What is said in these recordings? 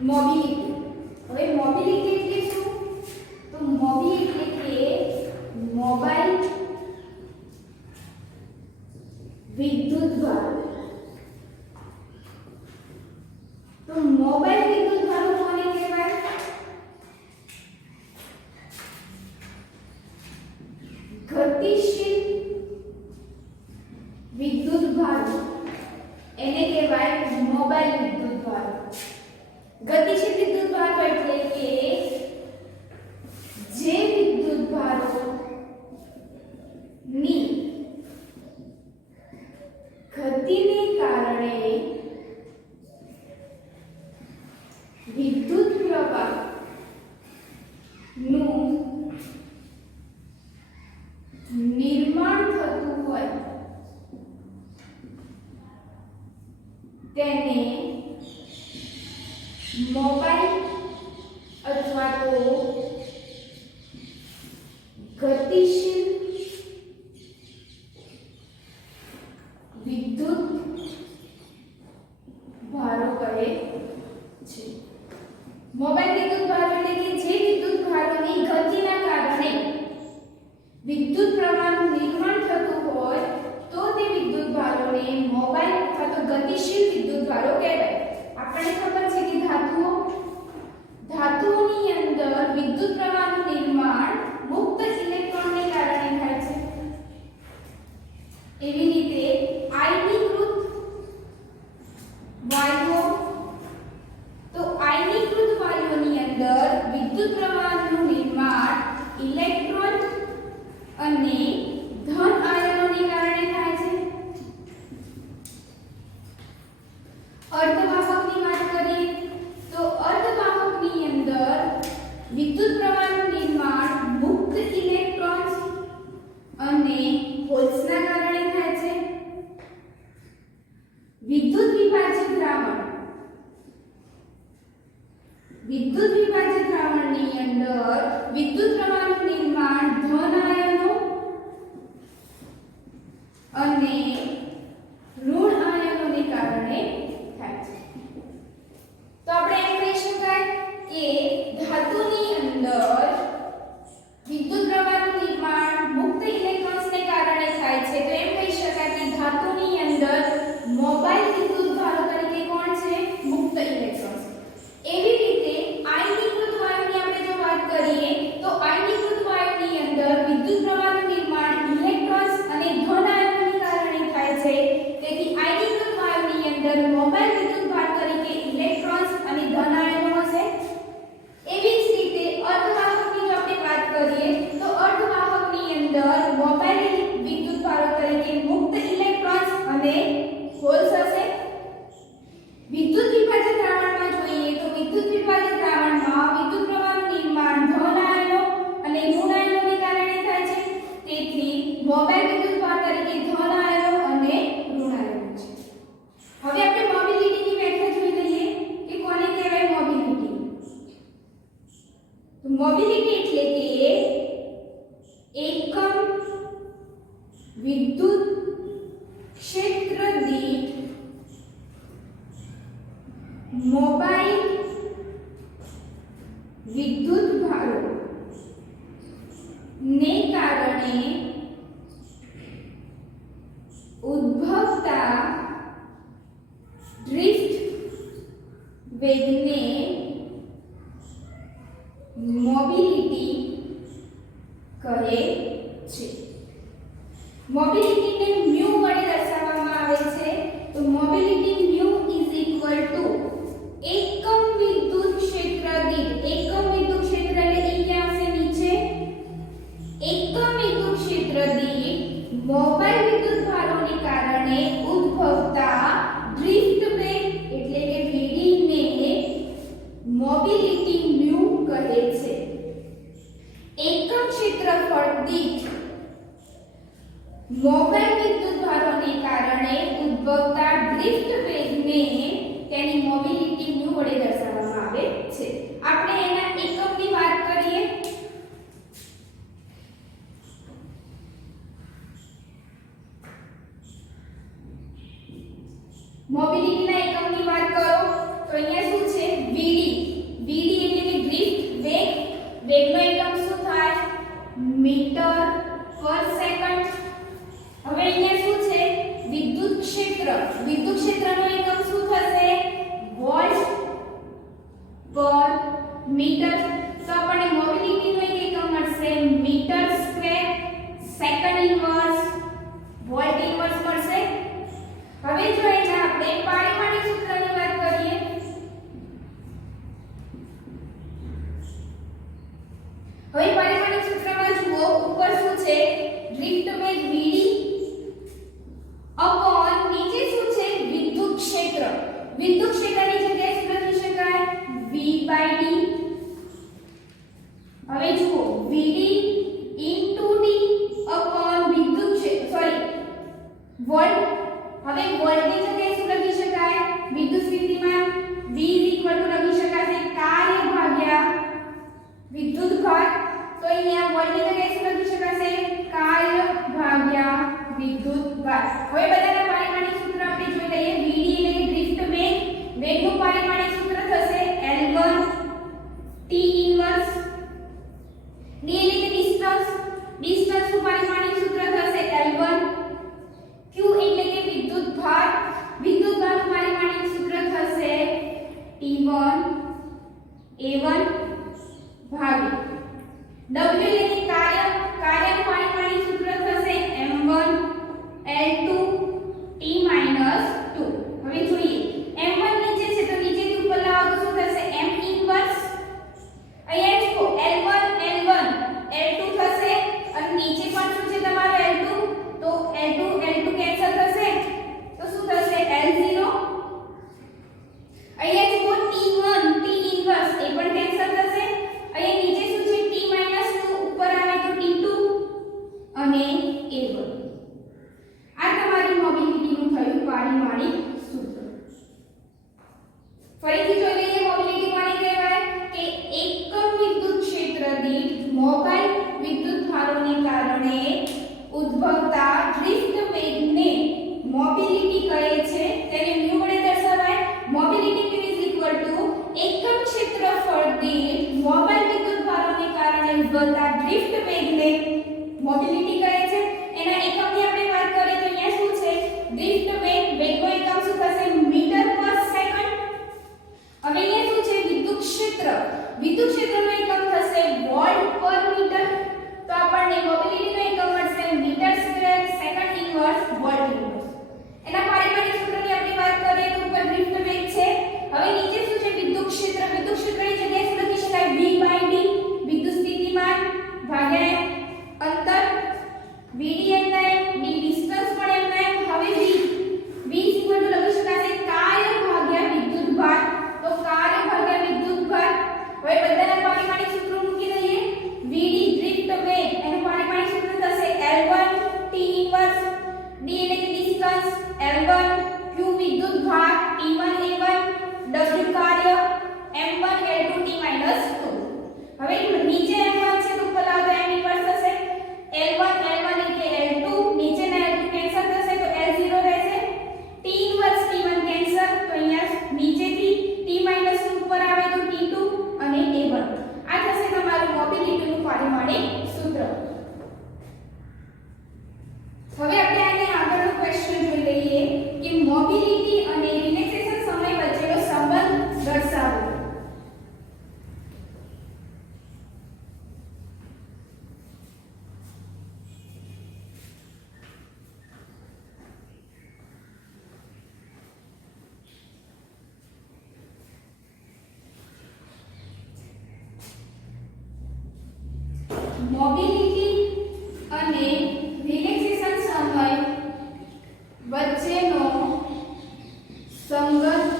Mobility. હવે mobility એટલે શું? તો મોબિલિટી એટલે મોબાઈલ વિદ્યુત ભાર. તો મોબાઈલ વિદ્યુત ભાર કોને કહેવાય? ગતિશીલ વિદ્યુત ભાર, એને કહેવાય મોબાઈલ વિદ્યુત ભાર. ગતિશીલ વિદ્યુત ભાર એટલે કે જે વિદ્યુત ભારો ની ગતિને કારણે વિદ્યુત પ્રવાહ નું નિર્માણ થતું હોય તેને મોબાઈલ અથવા તો ગતિશીલ વિદ્યુત ભારો કહે છે. મોબાઈલ વિદ્યુત ભારો એટલે કે જે વિદ્યુત ભારોની ગતિના કારણે વિદ્યુત પ્રવાહનું નિર્માણ થતું હોય તો તે વિદ્યુત ભારોને મોબાઈલ અથવા તો ગતિશીલ વિદ્યુત ભારો કહેવાય. આપણને ખબર છે કે ધાતુઓની અંદર વિદ્યુત પ્રવાહનું નિર્માણ મુક્ત ઇલેક્ટ્રોનને કારણે થાય છે. એવી રીતે આયનીકૃત વાયુઓ, તો આયનીકૃત વાયુઓની અંદર વિદ્યુત પ્રવાહનું નિર્માણ ઇલેક્ટ્રોન અને ધન આયનોને કારણે થાય છે. અર્ધવાહકની વાત કરીએ તો અર્ધવાહકની અંદર વિદ્યુત પ્રવાહનું નિર્માણ મુક્ત ઇલેક્ટ્રોન્સ અને હોલ્સના કારણે થાય છે. વિદ્યુત વિભાજિત દ્રાવણ, વિદ્યુત વિભાજિત દ્રાવણની અંદર વિદ્યુત પ્રવાહનું નિર્માણ ધન આયનો અને ઋણ આયનોને કારણે થાય છે. તો આપણે એમ કહી શકાય કે ધાતુની અંદર વિદ્યુત પ્રવાહનું નિર્માણ મુક્ત ઇલેક્ટ્રોન્સને કારણે થાય છે. તો એમ કહી શકાય કે ધાતુની અંદર મોબાઈલ વિદ્યુત ભારો તરીકે કોણ છે? મુક્ત ઇલેક્ટ્રોન્સ. એવી રીતે આયનીકૃત વાયુની આપણે જો વાત કરીએ તો આયનીકૃત વાયુની અંદર વિદ્યુત પ્રવાહનું નિર્માણ ઇલેક્ટ્રોન્સ અને ધન આયનોને કારણે થાય છે. તેથી આયનીકૃત વાયુની અંદર મોબાઈલ વિદ્યુત ભાર તરીકે ઇલેક્ટ્રોન્સ અને ધન આયનો હશે. એવી જ રીતે અર્ધવાહકની જો આપણે વાત કરીએ તો અર્ધવાહકની અંદર મોબાઈલ વિદ્યુત ભારો તરીકે મુક્ત ઇલેક્ટ્રોન્સ અને હોલ્સ હશે. વિદ્યુત વિભાજિત દ્રાવણમાં જોઈએ તો વિદ્યુત વિભાજિત દ્રાવણમાં વિદ્યુત પ્રવાહનું નિર્માણ ધન આયનો અને ઋણ આયનોને કારણે થાય છે. તેથી મોબાઈલ વિદ્યુત ભાર તરીકે ધન આયનો અને ઋણ આયનો છે. હવે આપણે મોબિલિટીની વ્યાખ્યા જોઈ લઈએ કે કોને કહેવાય મોબિલિટી. તો મોબિલિટી એટલે કે એકમ વિદ્યુત ક્ષેત્ર દીઠ મોબાઈલ વિદ્યુત ભારો ને કારણે ઉદ્ભવતા ડ્રિફ્ટ વેગને મોબિલિટી કહે છે. મોબિલિટીને મ્યુ વડે દર્શાવવામાં આવે છે. તો mobility mu is equal to એકમ વિદ્યુત ક્ષેત્ર દીઠ, એકમ વિદ્યુત ક્ષેત્ર એટલે એ ક્યાં આવશે? નીચે. એકમ વિદ્યુત ક્ષેત્ર દીઠ મોબાઈલ વિદ્યુત ભારોને કારણે ઉદ્ભવતા ડ્રિફ્ટ વેગ એટલે કે વેગને મોબિલિટી મ્યુ કહે છે. એકમ ક્ષેત્રફળ દીઠ મોબાઈલ વિદ્યુત ભારોને કારણે ઉદ્ભવતા ડ્રિફ્ટ વેગને તેની મોબિલિટી મ્યુ વડે દર્શાવવામાં આવે છે. આપણે એના એકમની વાત કરીએ મોબિલિટીના એકમની વાત કરો તો અહીંયા શું છે? Vd મીટર, તો આપણને મોબિલિટીનો એક એકમ મળશે metre square second inverse volt inverse મળશે. હવે જો એટલે આપણે પારિમાણિક સૂત્રની વાત કરીએ. હવે પારિમાણિક સૂત્રમાં જુઓ ઉપર શું છે ડ્રિફ્ટ વેગ vd અપોન નીચે શું છે વિદ્યુત ક્ષેત્ર. વિદ્યુત ક્ષેત્રની જગ્યાએ શું લખી શકાય v/d. હવે જુઓ vd into d અપોન વિદ્યુત ક્ષેત્ર સોરી વોલ્ટ. હવે વોલ્ટની જગ્યાએ શું લખી શકાય વિદ્યુત સ્થિતિમાન v લખી શકાય કાર્ય ભાગ્યા વિદ્યુત ભાર. તો અહીંયા વોલ્ટની જગ્યાએ શું લખી શકાશે કાર્ય ભાગ્યા વિદ્યુત ભાર. હવે બધાના પારિમાણિક સૂત્ર આપણે જોઈ લઈએ. vd એટલે કે ડ્રિફ્ટ વેગ, વેગનું પારિમાણિક સૂત્ર થશે L1 T ઇન્વર્સ. d એટલે કે ડિસ્ટન્સ, ડિસ્ટન્સનું પારિમાણિક સૂત્ર થશે L1. q એટલે કે વિદ્યુત ભાર, વિદ્યુત ભારનું પારિમાણિક સૂત્ર થશે T1 A1 ભાગ્યા w એટલે કે કાર્ય, કાર્યનું પારિમાણિક સૂત્ર થશે m1 L2 T - 2. હવે જોઈએ m1 નીચે છે તો નીચેથી ઉપર લાવો તો શું થશે m ઇન્વર્સ. અહીંયા જુઓ L1 L1 L2 થશે અને નીચે પણ શું છે તમારો L2 તો L2 કેન્સલ થશે તો શું થશે L0. અહીંયા જુઓ T1 T ઇન્વર્સ એ પણ કેન્સલ થશે. અહીંયા નીચે શું છે T - 2 ઉપર આવે તો T2 અને A1. આ તમારી મોબિલિટીનું થયું પારિમાણિક સૂત્ર. ફરીથી જોઈ લઈએ મોબિલિટી કોને કહેવાય કે એકમ વિદ્યુત ક્ષેત્ર દીઠ મોબાઈલ વિદ્યુત ભારોને કારણે ઉદ્ભવતા ડ્રિફ્ટ વેગને મોબિલિટી કહે છે. તેને mu વડે દર્શાવાય. મોબિલિટી mu એકમ ક્ષેત્રફળ દીઠ મોબાઈલ વિદ્યુત ભારોને કારણે ઉદ્ભવતા ડ્રિફ્ટ વેગને મોબિલિટી કહે છે. એના એકમની આપણે વાત કરીએ તો અહીંયા શું છે ડ્રિફ્ટ વેગ, વેગનો એકમ શું થશે મીટર પર સેકન્ડ. હવે અહીંયા શું છે વિદ્યુત ક્ષેત્ર, વિદ્યુત ક્ષેત્રનો એકમ થશે વોલ્ટ પર મીટર. તો આપણને મોબિલિટીનો એકમ મળશે metre square second inverse volt inverse. એના પારિમાણિક સૂત્રની આપણે વાત કરીએ તો ઉપર ડ્રિફ્ટ વેગ છે. હવે નીચે શું છે વિદ્યુત ક્ષેત્ર, વિદ્યુત ક્ષેત્રની જગ્યાએ શું લખી શકાય v/d વિદ્યુત સ્થિતિમાન ભાગ્યા અંતર. vd એમના એમ, d ડિસ્ટન્સ પણ એમના એમ. હવે v લખી શકાશે કાર્ય ભાગ્યા વિદ્યુત ભાર. તો કાર્ય ભાગ્યા વિદ્યુત ભાર. હવે બધાના પારિમાણિક સૂત્રો મૂકી દઈએ. vd ડ્રિફ્ટ વેગ એનું પારિમાણિક સૂત્ર થશે L1 T ઇન્વર્સ. d એટલે કે ડિસ્ટન્સ L1, q વિદ્યુત ભાર T1 A1, w કાર્ય m1 L2 T - 2. હવે નીચે m1 છે તો ઉપર લાવો તો m ઇન્વર્સ થશે. L1 એટલે L2, નીચેના L2 કેન્સલ થશે તો L0 રહેશે. T ઇન્વર્સ T1 કેન્સલ તો અહીંયા નીચેથી T - 2 ઉપર આવે તો T2 અને A1. આ થશે તમારું મોબિલિટીનું પારિમાણિક સૂત્ર. હવે આપણે આને આગળનો ક્વેશ્ચન જોઈ લઈએ કે મોબિલિટી અને રિલેક્સેશન સમય વચ્ચેનો સંબંધ દર્શાવો. મોબિલિટી અને રિલેક્સેશન સમય વચ્ચેનો સંબંધ.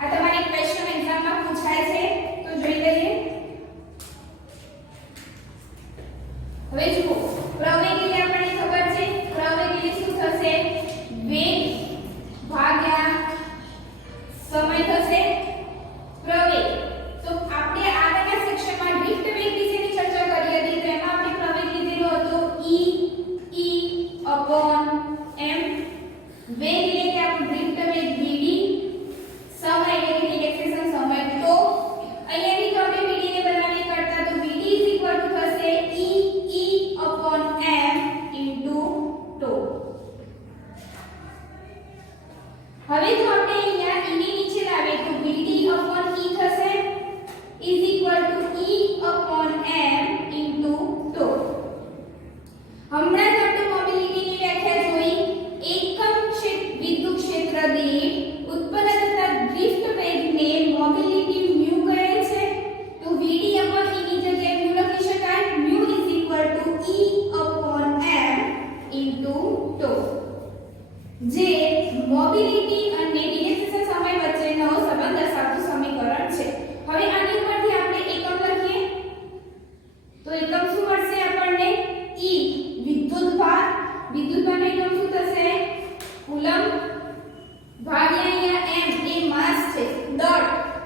આ તમારી ક્વેશ્ચન એક્ઝામમાં પૂછાય છે તો જોઈ લઈએ. હવે જુઓ પ્રવેગ એટલે આપણને ખબર છે પ્રવેગ એટલે શું થશે વેગ ભાગ્યા સમય થશે પ્રવેગ. તો આપણે આગળના સેક્શનમાં ડ્રિફ્ટ વેગ વિશેની ચર્ચા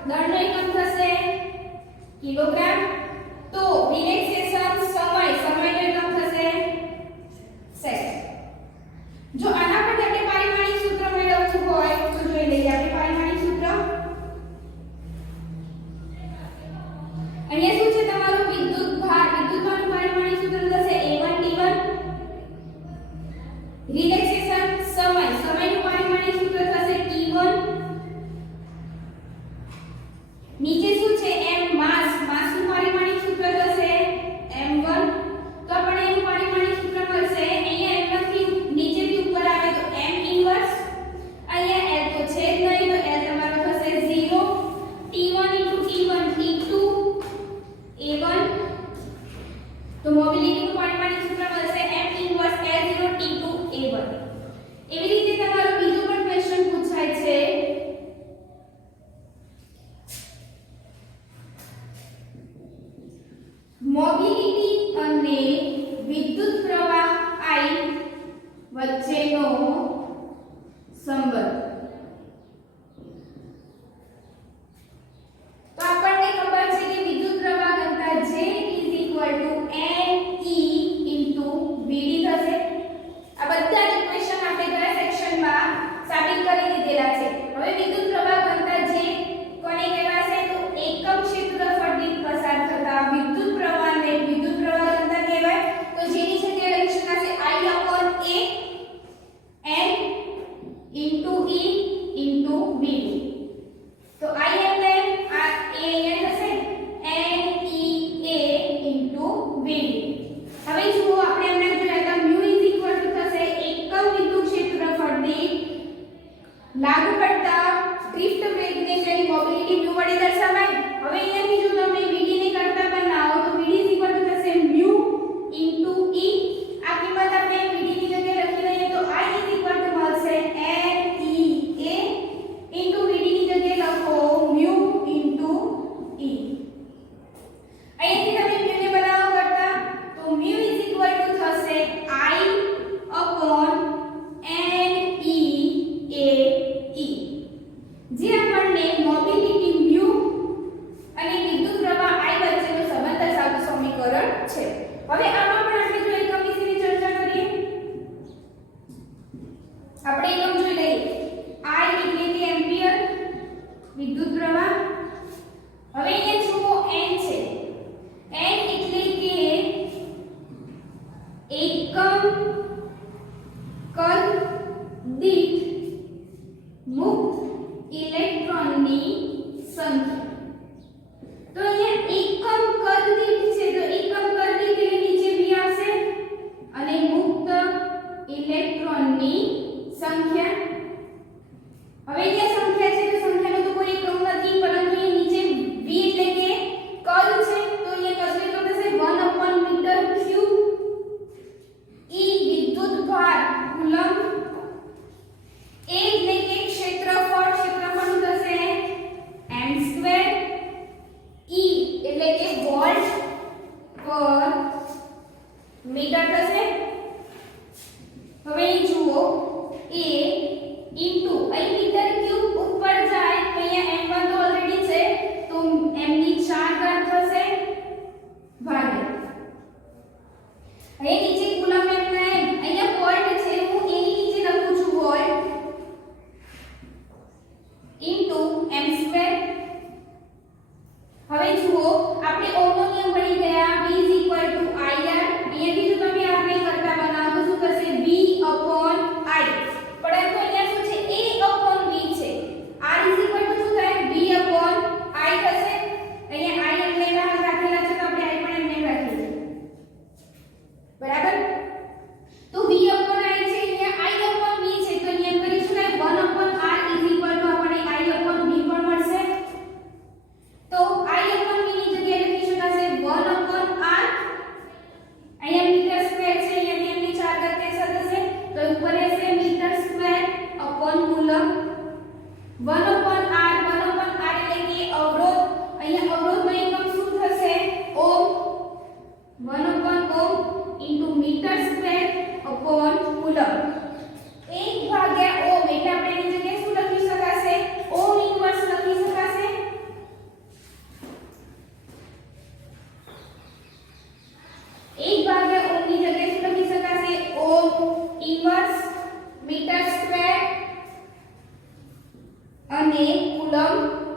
દળનો એકમ થશે કિલોગ્રામ. તો રિલેક્સેશન સમયનો એકમ થશે સેકન્ડ. જો આના પરથી આપણે પારિમાણિક સૂત્ર મેળવવું હોય તો જોઈ લઈએ આપણે પારિમાણિક સૂત્ર. અહીંયા શું છે તમારું વિદ્યુતભારનું પારિમાણિક સૂત્ર થશે A1T1. રિલેક્સેશન સમયનું પારિમાણિક સૂત્ર થશે T1. નીચે શું છે m માસનું પારિમાણિક સૂત્ર થશે m1. તો આપણે એનું પારિમાણિક સૂત્ર મળશે અહીંયા m1 થી નીચેથી ઉપર આવે તો m ઇન્વર્સ. અહીંયા l તો છે જ નહીં તો l તમારો થશે 0. T1 T1 T2 A1. તો મોબિલિટીનું પારિમાણિક સૂત્ર મળશે m inverse L0 T2 A1. એવી રીતે તમારો બીજો પણ ક્વેશ્ચન પૂછાય છે. મોબિલિટી અને વિદ્યુત પ્રવાહ I વચ્ચેનો સંબંધ. તો આપણને ખબર છે કે વિદ્યુત પ્રવાહ ઘનતા J NE × VD થશે. આ બધા જ ઇક્વેશન આપણે ગયા સેક્શનમાં સાબિત કરી દીધેલા છે. હવે વિદ્યુત પ્રવાહ ઘનતા J કોને કહેવાશે તો એકમ ક્ષેત્રફળ દીઠ પસાર થતા વિદ્યુત પ્રવાહને વિદ્યુત પ્રવાહ ઘનતા કહેવાય. તો જેની જગ્યાએ લખી શકાશે I/A N × E × VD. તો I એટલે આ A અહીંયા થશે NEA × VD. હવે જુઓ આપણે હમણાં જોયા હતા μ થશે એકમ વિદ્યુત ક્ષેત્રફળ દીઠ લાગુ પડતા ડ્રિફ્ટ વેગને જેની મોબિલિટી μ વડે દર્શાવાય. હવે અહીંયાથી જો તમે VD ને કરતા બનાવો તો VD થશે μ × E. આ કિંમત આપણે VD ની જગ્યાએ લખી દઈએ તો I મળશે NEA × VD ની જગ્યાએ લખો μ × E. અહીંયાથી તમે μ ને બનાવો કરતા તો μ થશે I/NEAE. જે આપણને મોબિલિટી μ અને વિદ્યુત પ્રવાહ I વચ્ચેનો સંબંધ દર્શાવતું સમીકરણ છે. હવે આમાં પણ આપણે જો એકમ વિશેની ચર્ચા કરીએ. આપણે એકમ જોઈ લઈએ. I એટલે કે એમ્પિયર વિદ્યુત પ્રવાહ. હવે અહીંયા જુઓ n છે. n એટલે કે એકમ કદ દીઠ મુક્ત ઇલેક્ટ્રોનની સંખ્યા. તો અહીંયા એકમ કદ દીઠ છે તો એકમ કદ દીઠ એટલે નીચે v આવશે અને મુક્ત ઇલેક્ટ્રોનની સંખ્યા. હવે અહીંયા સંખ્યા છે તો સંખ્યાનો તો કોઈ ક્રમ નથી પરંતુ અહીંયા નીચે v એટલે કે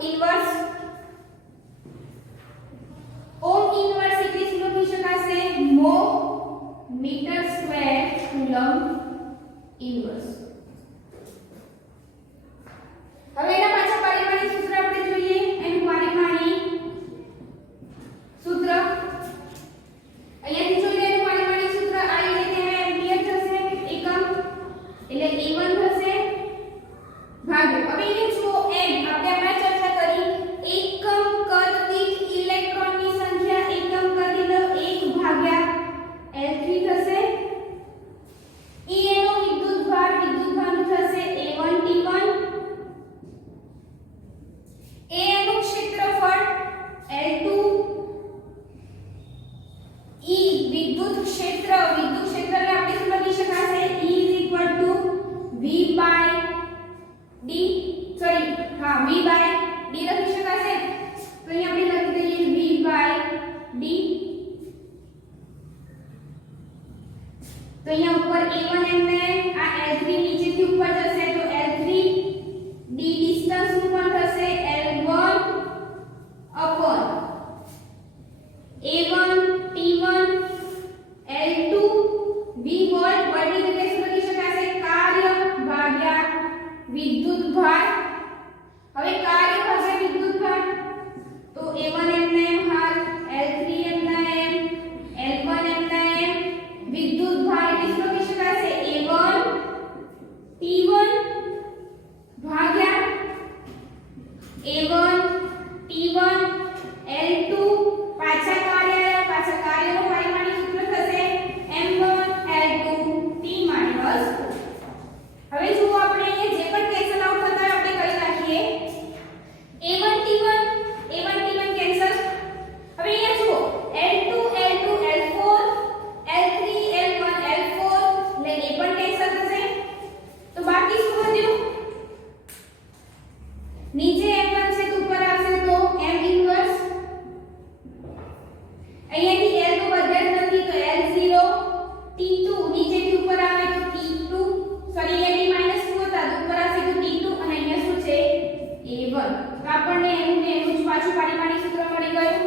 ઇન્વર્સ ઓમ ઇન્વર્સ એટલે શું લખી શકાશે mho metre square coulomb inverse. હવે એના પાછા પારિમાણિક સૂત્ર આપણે જોઈએ. એનું પારિમાણિક સૂત્ર અહીંયાથી જોઈએ. એનું પારિમાણિક સૂત્ર આ રીતે એમ્પિયર થશે એકમ એટલે E1 થશે ભાગ્યા. હવે એને જુઓ m આપણે હમણાં ચર્ચા કરી એકમ કદ દીઠ ઇલેક્ટ્રોનની સંખ્યા એકમ કદ દીઠ 1 ભાગ્યા L3 થશે. E એનો વિદ્યુતભારનું થશે A1T1. A એનું ક્ષેત્રફળ L2. E વિદ્યુત ક્ષેત્ર એટલે આપણે શું લખી શકાશે E V by D sorry હા V by D લખી શકાશે. તો અહીં આપણે લખી દઈએ V by D. તો અહીંયા ઉપર A1 એમને આ L3 નીચેથી ઉપર જશે તો L3 D ડિસ્ટન્સ નું પણ થશે L1 upon A1 T1 L2 V volt ની જગ્યાએ શું લખી શકાશે કાર્ય ભાગ્યા વિદ્યુતભાર. હવે કાર્ય ભાગ્યા વિદ્યુતભાર તો A1 એમને હાલ L3 એમના એમ L1 એમના એમ વિદ્યુતભાર એટલે શું લખી શકાશે A1 T1 ભાગ્યા A1 T1 L2 પાછા કાર્યનો પારિમાણિક સૂત્ર થશે M1 L2 T માઈનસ. હવે જો આપણે અહીંયા જે પણ કેન્સલ આઉટ થતા હોય આપણે કરી નાખીએ A1 T1 કેન્સલ. હવે અહીંયા જુઓ L2 L4 L3 L1 L4 એટલે એ પણ કેન્સલ થશે. તો બાકી શું વધ્યું નીચે M1 છે તો ઉપર આવશે તો M ઇન્વર્સ. અહીંયાથી L તો વધ્યા જ નથી તો L0 T2 નીચેથી ઉપર આવે તો T2 સોરી અહીંયા T-2 હતા તો ઉપર આવશે તો T2 અને અહીંયા શું છે A1. તો આપણને એનું જ પાછું પારિમાણિક સૂત્ર મળી ગયું.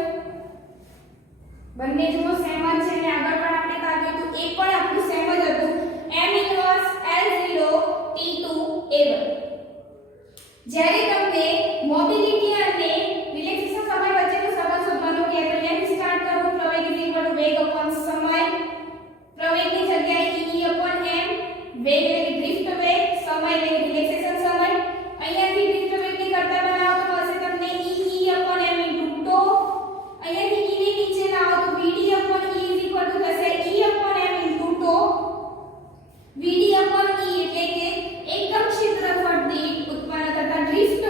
બંને જો સેમ જ છે ને આગળ પણ આપણે કાઢ્યું તો એ પણ આપણું સેમ જ હતું M inverse L0 T2 A1. જ્યારે તમને મોબિલિટી અને રિલેક્સેશન સમય વચ્ચેનો સંબંધ શોધવાનો કહે તો અહીંયાથી સ્ટાર્ટ કરો. પ્રવેગ વેગ અપોન સમય. પ્રવેગની જગ્યાએ E અપોન m. વેગ એટલે ડ્રિફ્ટ વેગ, સમય એટલે રિલેક્સેશન સમય. અહીંયાથી ડ્રિફ્ટ વેગની કરતા બનાવો તો મળશે તમને E અપોન m * τ. અહીંયાથી E ને નીચે લાવો તો Vd અપોન E થશે E upon m * τ. Vd upon E એટલે કે એકમ ક્ષેત્રફળ દીઠ ઉત્પન્ન થતા ડ્રિફ્ટ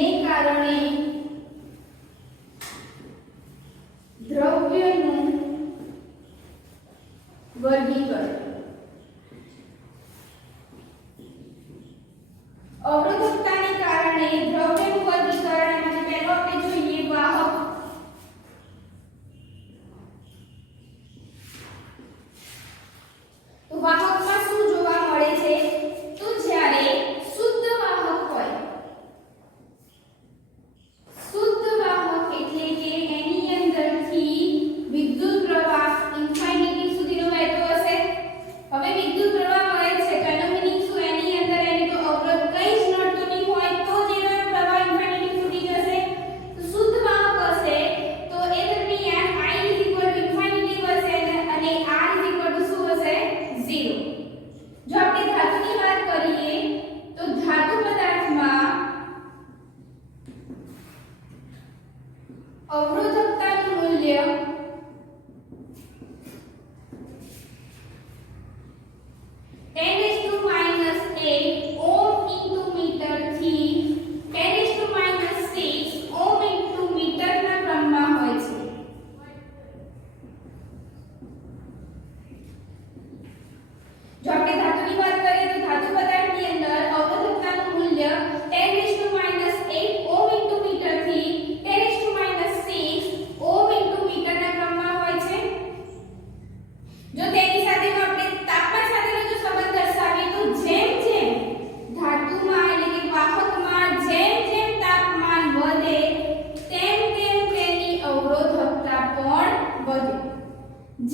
ને કારણે દ્રવ્યનું વર્ગીકરણ અવરોધકતાને કારણે દ્રવ્યનું વર્ગીકરણ એમાં પહેલો આપણે જોઈએ વાહક તો વાહકમાં શું જોવા મળે છે તો જ્યારે શુદ્ધ વાહક હોય શુદ્ધ વાહક એટલે કે એની અંદરથી વિદ્યુત પ્રવાહ ઇન્ફાઇનિટી સુધીનો વહેતો હશે હવે વિદ્યુત પ્રવાહ મળે છે તો એનો મીનિંગ શું એની અંદર એની તો અવરોધ કઈ જ નડતું નહીં હોય તો જ એનો પ્રવાહ ઇન્ફાઇનિટી સુધી જશે તો શુદ્ધ વાહક હશે તો એ દરમિયાન I ઇન્ફાઇનિટી હશે અને R શું હશે 0 જો આપણે ધાતુની વાત કરીએ તો ધાતુ પદાર્થમાં અવરોધકતાનું મૂલ્ય 10⁻⁸ ઓહ્મ ઇન્ટુ મીટર થી 10⁻⁶ ઓહ્મ ઇન્ટુ મીટરના ક્રમમાં હોય છે જો આપણે ધાતુની વાત કરીએ તો ધાતુ પદાર્થની અંદર અવરોધકતાનું મૂલ્ય 10⁻⁸ ઓહ્મ ઇન્ટુ મીટર થી 10⁻⁶ ઓહ્મ ઇન્ટુ મીટરના ક્રમમાં હોય છે જો તેની સાથેનો આપણે તાપમાન સાથેનો જો સંબંધ દર્શાવીએ તો જેમ જેમ ધાતુમાં એટલે કે વાહકમાં જેમ જેમ તાપમાન વધે તેમ તેમ તેની અવરોધકતા પણ વધે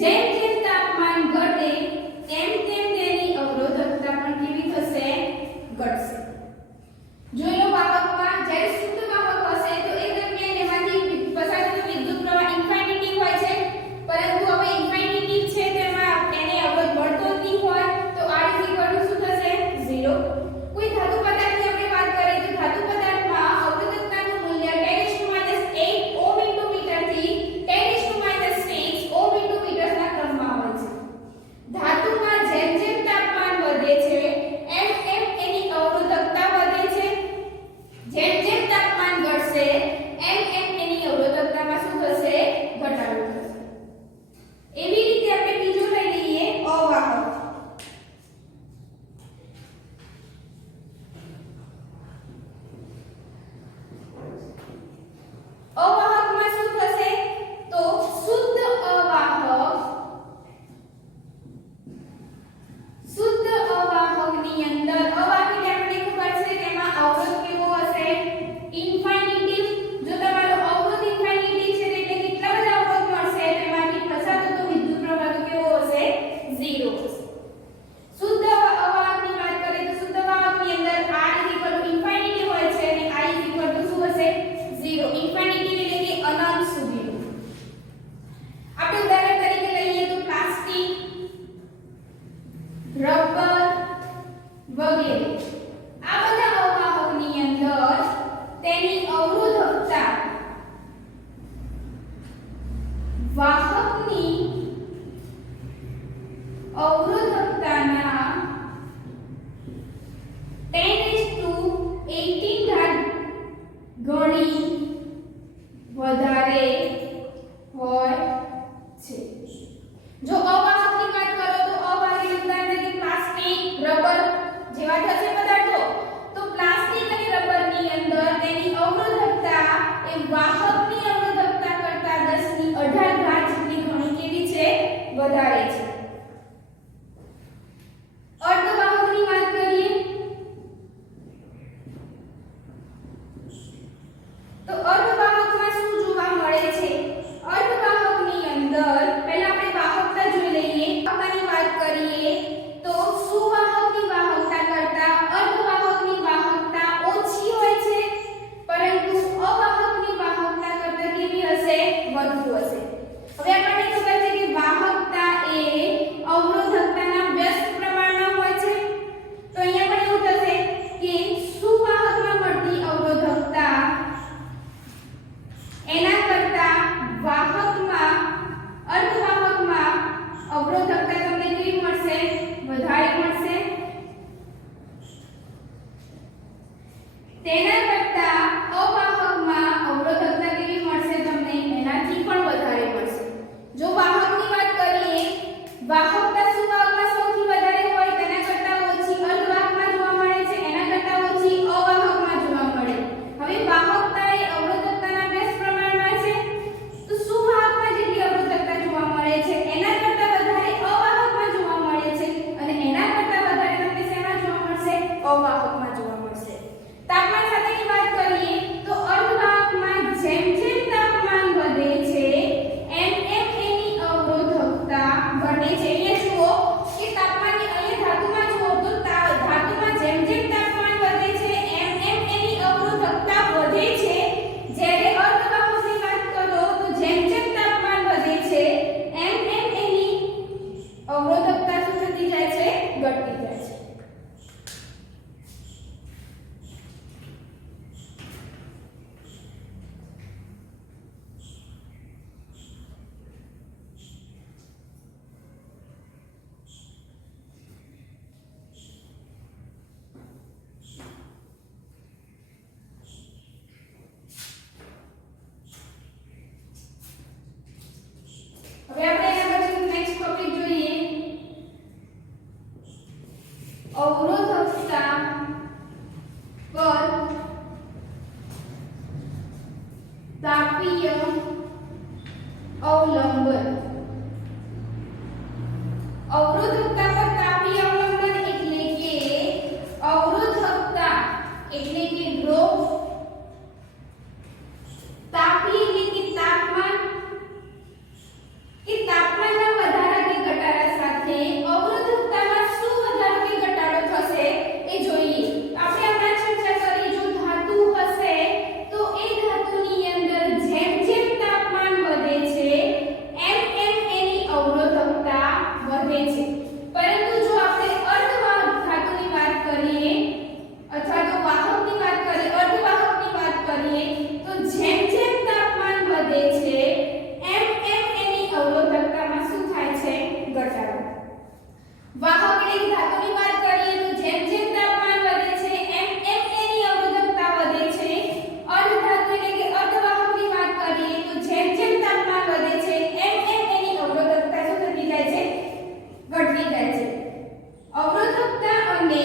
જેમ જેમ તાપમાન ઘટે તેમ તેમ તેની અવરોધકતા પણ કેવી થશે ઘટશે જોઈ લો વાહકમાં જ્યારે શુદ્ધ વાહક હશે તો એ દરમિયાન એમાંથી પસાર થતો વિદ્યુત પ્રવાહ ઇન્ફાઇનિટી હોય છે પરંતુ હવે ઇન્ફાઇનિટી છે તેમાં એને અવરોધ મળતો જ નહીં હોય તો R શું થશે 0 કોઈ ધાતુ પદાર્થની આપણે વાત કરીએ તો ધાતુ પદાર્થમાં અવરોધકતાનું મૂલ્ય 10⁻⁸ ઓહ્મ ઇન્ટુ મીટર થી 10⁻⁶ ઓહ્મ ઇન્ટુ મીટરના ક્રમમાં હોય છે ધાતુમાં જેમ જેમ તાપમાન વધે છે એમ એમ એની અવરોધકતા વધે છે જેમ જેમ તાપમાન ઘટશે એમ એમ એની અવરોધકતામાં શું થશે ઘટાડો થશે એવી રીતે આપણે બીજું લઈ લઈએ અવાહક અવાહકમાં શું થશે તો શુદ્ધ અવાહકની અંદર અવાહક એટલે આપણે ખબર છે તેમાં અવરોધ કેવો હશે ઇન્ફાઇનિટી જો તમારો અવરોધ ઇન્ફાઇનિટી છે એટલે કેટલા બધા અવરોધ મળશે તેમાંથી પસાર થતો વિદ્યુત પ્રવાહ કેવો હશે 0 શુદ્ધ અવાહકની વાત કરીએ તો શુદ્ધ વાહકની અંદર R ઇન્ફાઇનિટી હોય છે અને I શું હશે 0 ઇન્ફાઇનિટી એટલે કે અનંત સુધીનું આપણે ઉદાહરણ તરીકે લઈએ તો પ્લાસ્ટિક રબર વગેરે આ બધા અવાહકની અંદર તેની અવરોધકતા વાહકની અવરોધકતાના 10⁻18 ગણી વધારે હોય છે જો અવાહકની વાત કરો તો અવાહક ઉદાહરણ તરીકે પ્લાસ્ટિક રબર જેવા થશે પદાર્થો તો પ્લાસ્ટિક અને રબરની અંદર તેની અવરોધકતા એ વાહકની અવરોધકતા કરતા 10⁻18 જેટલી ઘણી કેવી છે વધારે છે અર્ધવાહકની વાત કરીએ તાપીય અવલંબન. અવરોધકતા પર તાપીય અવલંબન એટલે કે અવરોધકતા એટલે કે રો, તાપી એટલે કે તાપમાન, કે તાપમાનના વધારા કે ઘટાડા સાથે અવરોધકતામાં શું વધારો કે ઘટાડો થશે એ જોઈએ. આપણે હમણાં ચર્ચા કરી, જો ધાતુ હશે તો એ ધાતુની અંદર જેમ જેમ તાપમાન વધે છે એમ એમ એની અવરોધકતા વધે છે. પરંતુ જો આપણે અર્ધવાહક ધાતુની વાત કરીએ અથવા તો વાહકની વાત કરીએ, અર્ધવાહકની વાત કરીએ તો જેમ જેમ તાપમાન વધે છે એમ એમ એની અવરોધકતામાં શું થાય છે? ઘટાડો. વાહક એટલે ધાતુની વાત કરીએ તો જેમ જેમ તાપમાન વધે છે એમ એમ એની અવરોધકતા વધે છે. અર્ધધાતુ એટલે કે અર્ધવાહકની વાત કરીએ તો જેમ જેમ તાપમાન વધે છે એમ એમ એની અવરોધકતા શું થતી જાય છે? ઘટતી જાય છે. અવરોધકતા અને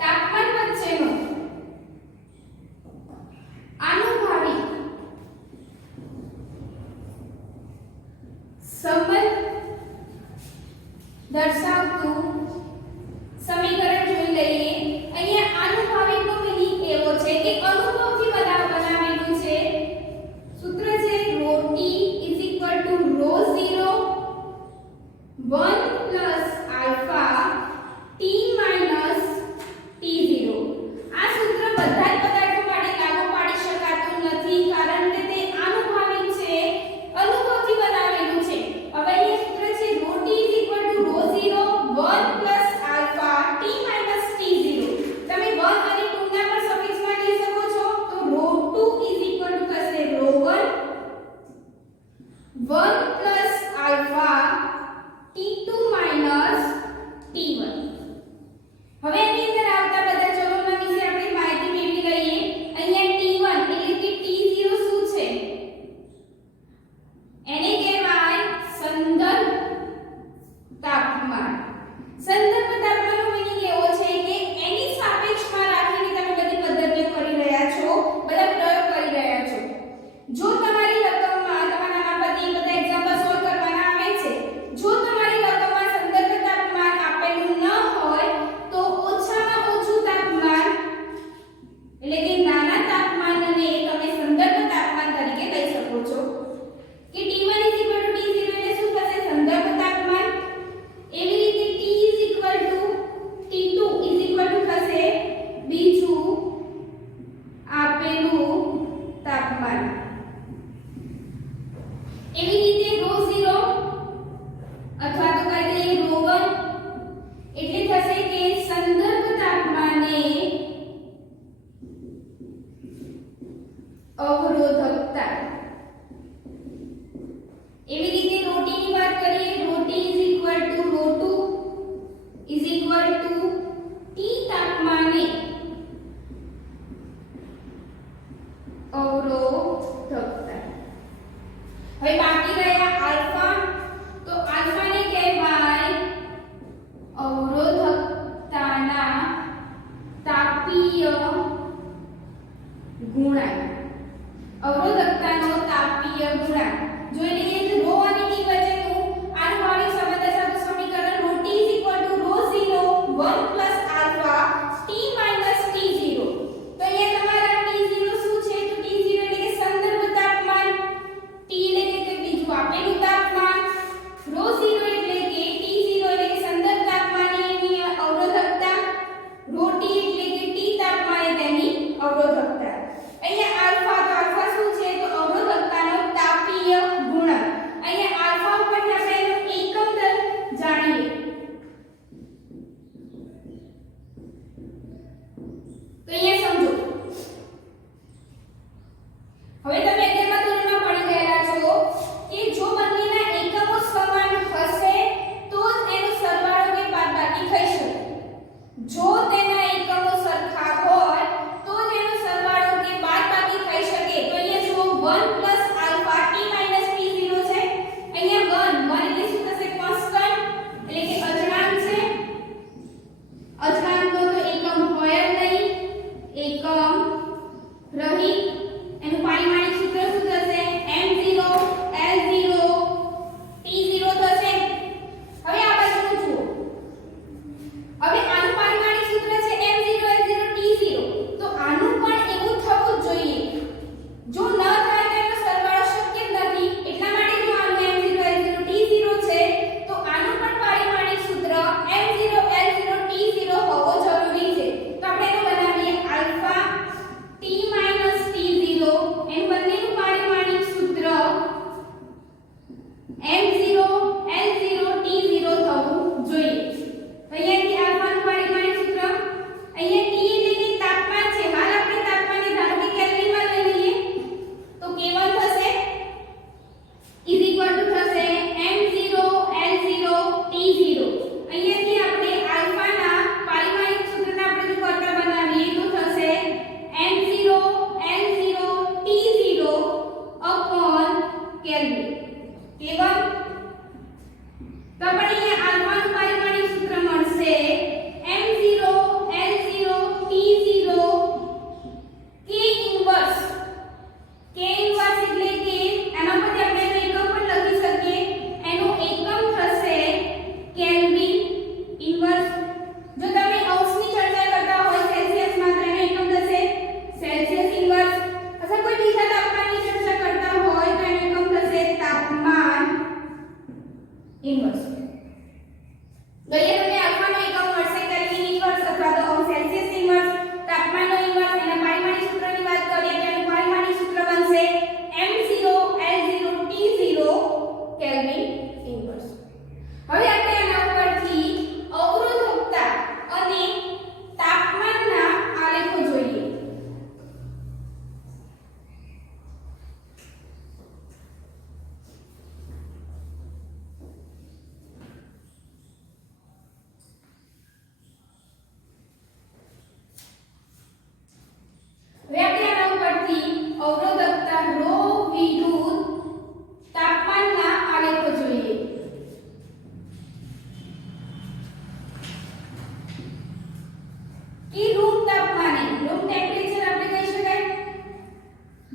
તાપમાન વચ્ચેનો આનુભાવિક સંબંધ દર્શાવતું સમીકરણ જોઈ લઈએ. અહીંયા આનુભાવિકનો મીનિંગ એવો છે કે અનુભવથી બનાવેલું છે. સૂત્ર છે ρT = ρ0 1 + આલ્ફા t - t0. આ સૂત્ર બધા જ પદાર્થો માટે લાગુ પાડી શકાતું નથી કારણ કે તે આનુભાવિક છે, અનુભવથી બનાવેલું છે. હવે અહીં સૂત્ર છે ρT = ρ0 1 + આલ્ફા t - t0. તમે 1 અને 2 ના પર સફિક્સમાં લઈ શકો છો તો ρ2 = થશે ρ1 1 + આલ્ફા t2 - t1. હવે એની અંદર આવતા બધા ચલોના વિશે આપણે માહિતી મેળવી લઈએ. અહીંયા t1 એટલે કે t0 શું છે? એને કહેવાય સંદર્ભ તાપમાન. સંદર્ભ તાપમાનનો મીનિંગ એવો છે કે એની સાપેક્ષમાં રાખીને તમે બધી પદ્ધતિઓ કરી રહ્યા છો, બધા પ્રયોગ કરી રહ્યા છો. જો તમારી રકમમાં તમારા બધી બધા એક્ઝામ્પલ સોલ્વ કરવાના આવે છે, જો તમારી રકમમાં સંદર્ભ તાપમાન આપેલું ન હોય તો ઓછામાં ઓછું તાપમાન એટલે કે નાના તાપમાનને તમે સંદર્ભ તાપમાન તરીકે લઈ શકો છો. કે T1 = T0 એટલે શું થશે? સંદર્ભ તાપમાન. એવી રીતે T T2 થશે બીજું આપેલું તાપમાન. એવી રીતે ρ0 અથવા તો કહી દઈએ ρ1 એટલે થશે કે સંદર્ભ તાપમાને અવરોધકતા. એવી રીતે ρT ની વાત કરીએ, ρT = ρ2 T તાપમાને અવરોધકતા. હવે બાકી રહ્યા આલ્ફા. તો આલ્ફાને કહેવાય અવરોધકતાના તાપીય ગુણાંક. અવરોધકતાનો તાપીય ગુણાંક જોઈ લઈએ. ρ અને t વચ્ચેનું આનુભાવિક સંબંધ દર્શાવતું સમીકરણ ρT = ρ0 1 + આલ્ફા t - t0. તો અહીંયા તમારા t0 શું છે? તો t0 એટલે કે સંદર્ભ તાપમાન, t એટલે કે બીજું આપેલું તાપમાન, ρ0 એટલે કે t0 એટલે કે સંદર્ભ તાપમાનની અવરોધકતા, ρT એટલે કે t તાપમાને તેની અવરોધકતા. અહીંયા આલ્ફા તો આલ્ફા શું છે? તો અવરોધકતાનો તાપીય ગુણાંક. અહીંયા આલ્ફા ઉપરથી આપણે એનો એકમ જાણીએ. તો અહીંયા સમજો. હવે તમે 11મા ધોરણમાં ભણી ગયેલા છો કે જો બંનેના એકમો સમાન હશે તો જ એનો સરવાળો કે બાદબાકી થઈ શકે. જો તેના એકમો સરખા હોય તો જ એનો સરવાળો કે બાદબાકી થઈ શકે. તો અહીંયા જો 1 + આલ્ફા t - t0 છે. અહીંયા 1 એટલે શું થશે? કોન્સ્ટન્ટ એટલે કે અચળાંક છે. અચળાંકનો તો એકમ હોય જ નહીં, એકમ રહી. એનું પારિમાણિક સૂત્ર શું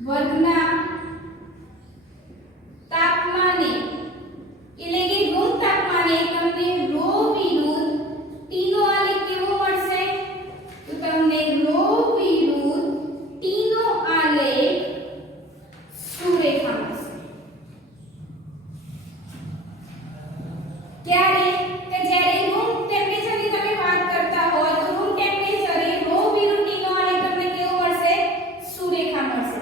વર્ગના તાપમાને એટલે કે રૂમ તાપમાને તમને રો વિરુદ્ધ ટી નો આલેખ કેવો મળશે? તો તમને રો વિરુદ્ધ ટી નો આલેખ સુરેખા મળશે. ક્યારે? કે જ્યારે રૂમ ટેમ્પરેચરની તમે વાત કરતા હોય તો રૂમ ટેમ્પરેચરે રો વિરુદ્ધ ટી નો આલેખ તમને કેવો મળશે? સુરેખા મળશે.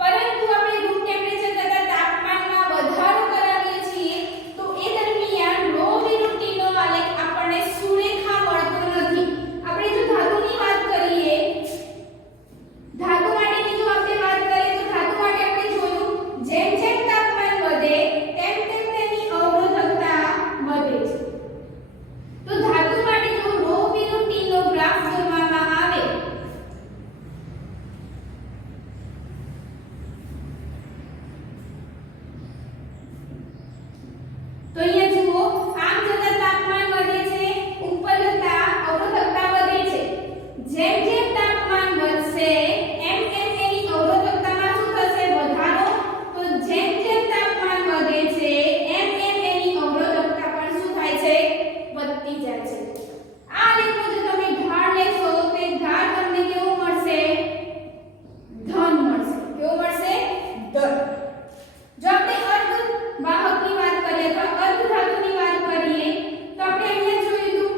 પરંતુ આપણે રૂમ ટેમ્પરેચર કરતા તાપમાનમાં વધારો કરાવીએ છીએ તો એ દરમિયાન રો વિરુદ્ધ ટી નો આલેખ આપણને સુરેખા મળતો નથી. આપણે જો ધાતુની વાત કરીએ, ધાતુ માટેની જો આપણે વાત કરીએ તો ધાતુ માટે આપણે જોયું જેમ જેમ તાપમાન વધે તેમ તેમ તેની અવરોધકતા વધે છે. તો ધાતુ માટે જો રો વિરુદ્ધ ટી નો ગ્રાફ દોરવામાં આવે તો અહીંયા જુઓ, આમ જતા તાપમાન વધે છે, ઉપર જતા અવરોધકતા વધે છે. જેમ જેમ તાપમાન વધશે એમ એમ એની અવરોધકતામાં શું થશે? વધારો. તો જેમ જેમ તાપમાન વધે છે એમ એમ એની અવરોધકતા પણ શું થાય છે? વધતી જાય છે. આ આલેખનો જો તમે ઢાળ લેશો તો એ ઢાળ તમને કેવો મળશે? ધન મળશે. કેવો મળશે? ધન. જો આપણે અર્ધવાહકની વાત કરીએ અથવા અર્ધધાતુની વાત કરીએ તો આપણે અહીંયા જોયું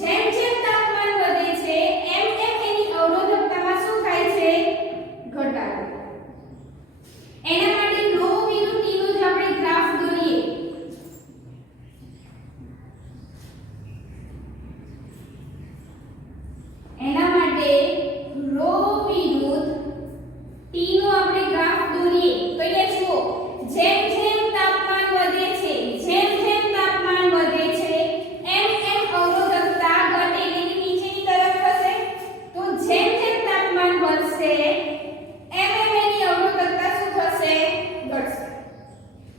જેમ જેમ તાપમાન વધે છે એમ એમ એની અવરોધકતામાં શું થાય છે? ઘટાડો. એના માટે રો વિરુદ્ધ ટી નો જો આપણે ગ્રાફ દોરીએ એના માટે રો વિરુદ્ધ ટી નો આપણે ગ્રાફ દોરીએ તો અહીંયા જુઓ, જેમ જેમ તાપમાન વધે છે જેમ જેમ તાપમાન વધે છે એમ એમ અવરોધકતા ઘટે એટલે કે નીચેની તરફ હશે. તો જેમ જેમ તાપમાન વધશે એમ એમ એની અવરોધકતા શું થશે? ઘટશે.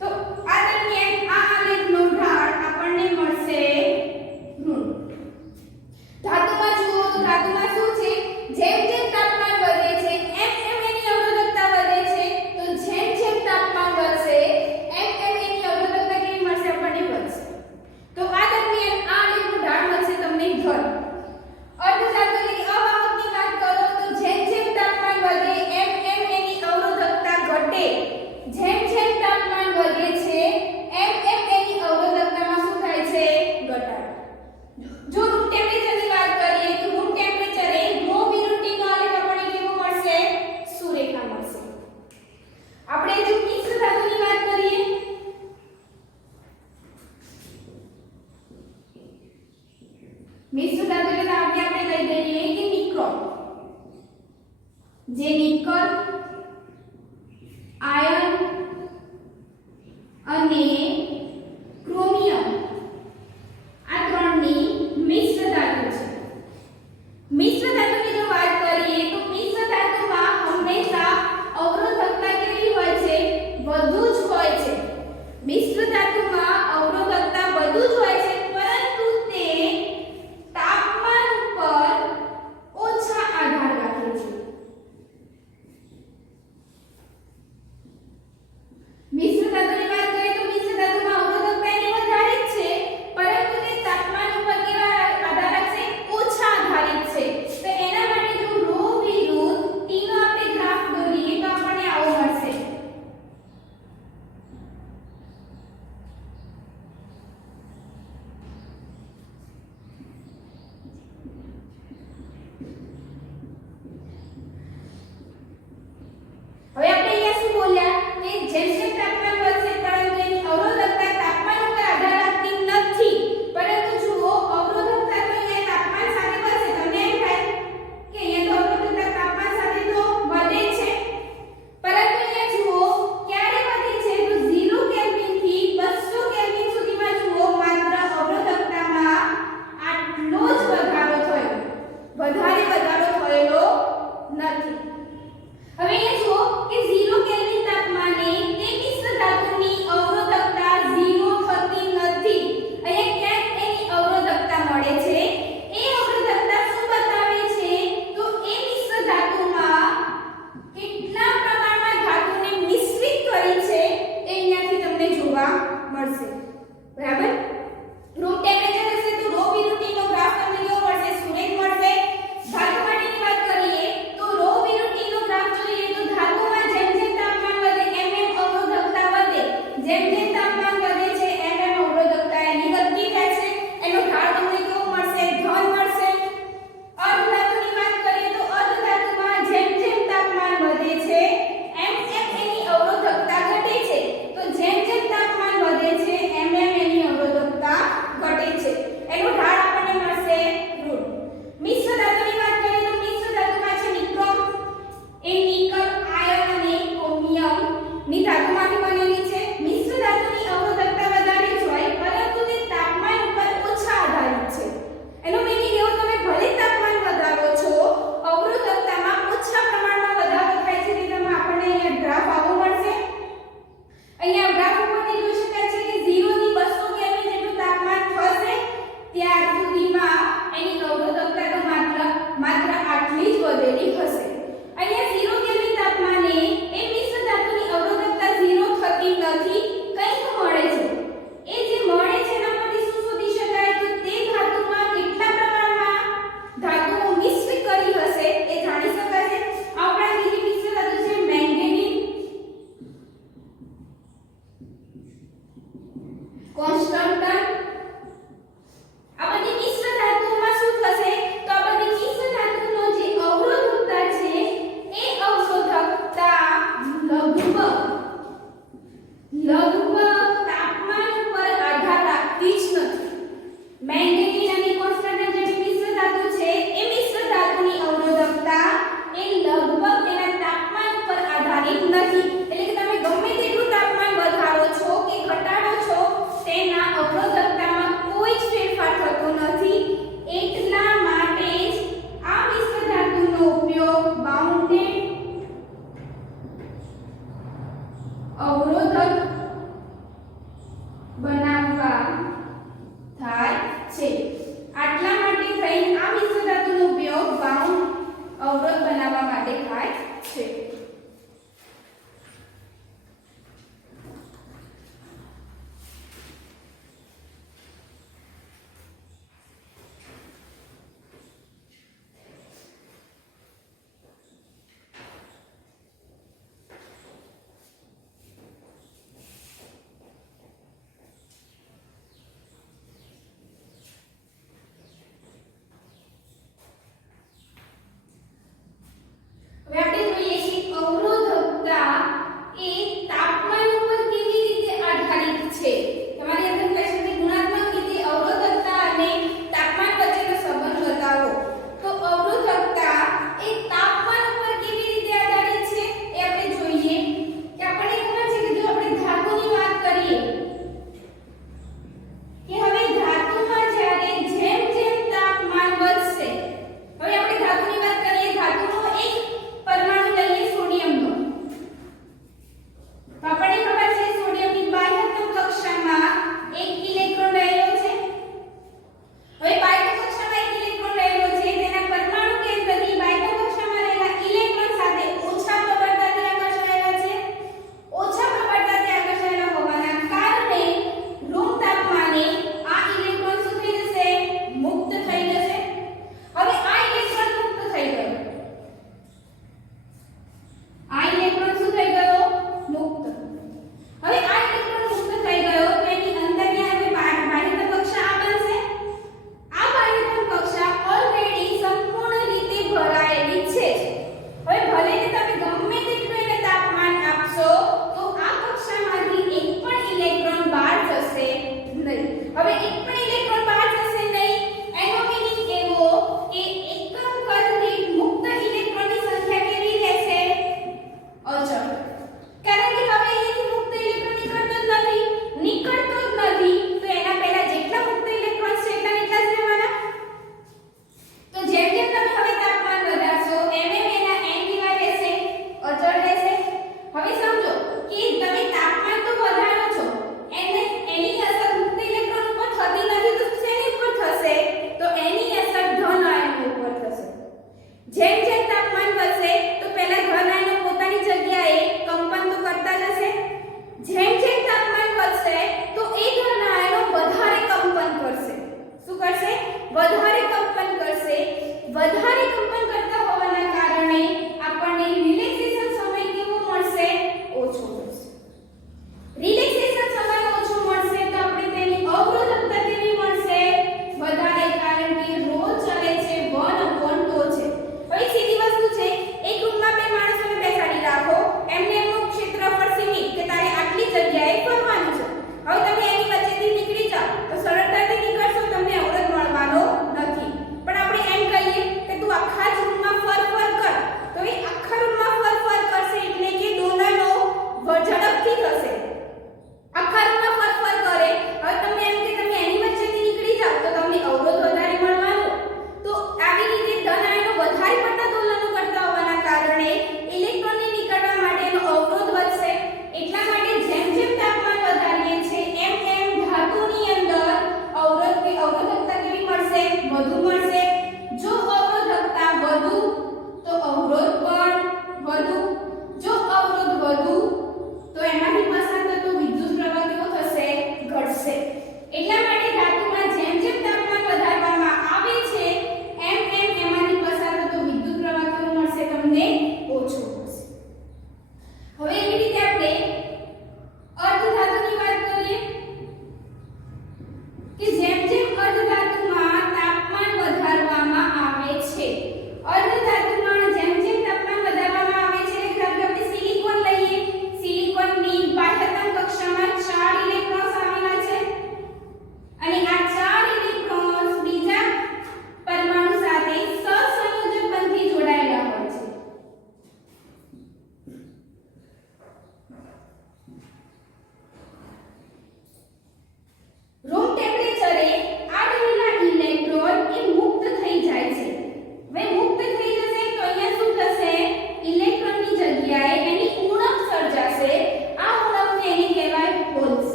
તો આ દરમિયાન આ આલેખનો ઢાળ આપણને મળશે ઋણ. ધાતુમાં જુઓ તો ધાતુમાં શું છે? જેમ જેમ તાપમાન વધે છે એમ એમ એની અવરોધકતા વધે છે. તો જેમ જેમ તાપમાન વધશે પ્રભાવિત નથી. એટલે કે તમે ગમે તેટલું તાપમાન વધારો છો કે ઘટાડો છો તેના અવરોધકતામાં કોઈ જ ફેરફાર થતો નથી. એટલા માટે જ આ મિશ્ર ધાતુનો ઉપયોગ બાઉન્ડેડ અવરોધક બનાવવા થાય છે. આટલા માટે થઈ આ મિશ્ર ધાતુનો ઉપયોગ બાઉન્ડ અવરોધ બનાવવા માટે થાય છે.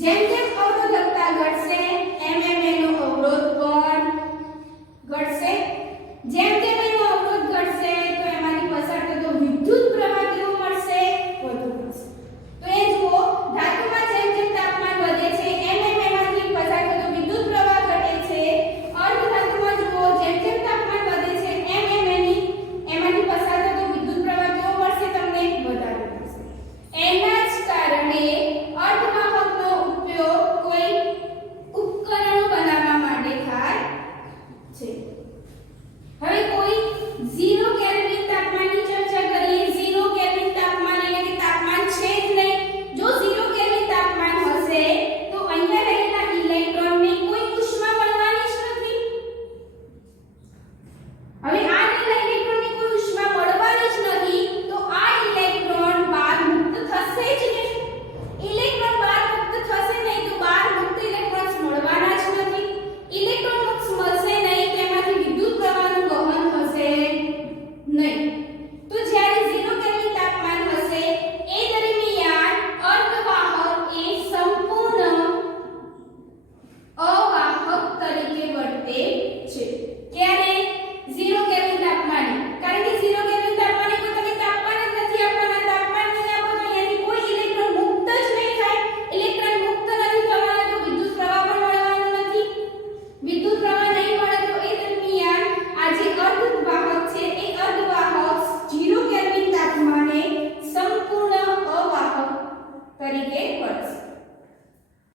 જેમ જેમ અવરોધકતા ઘટશે એમ એમ એનો અવરોધ પણ ઘટશે. જેમ જેમ એનો અવરોધ ઘટશે તો એમાંથી પસાર થતો વિદ્યુત પ્રવાહ કેવો મળશે? વધુ મળશે. તો એ જુઓ, ધાતુમાં જેમ જેમ તાપમાન વધે છે એમ એમ એમાંથી પસાર થતો વિદ્યુત પ્રવાહ ઘટે છે. અર્ધધાતુમાં જુઓ, જેમ જેમ તાપમાન વધે છે એમ એમ એમાંથી પસાર થતો વિદ્યુત પ્રવાહ કેવો મળશે? તમને વધારે મળશે. એના જ કારણે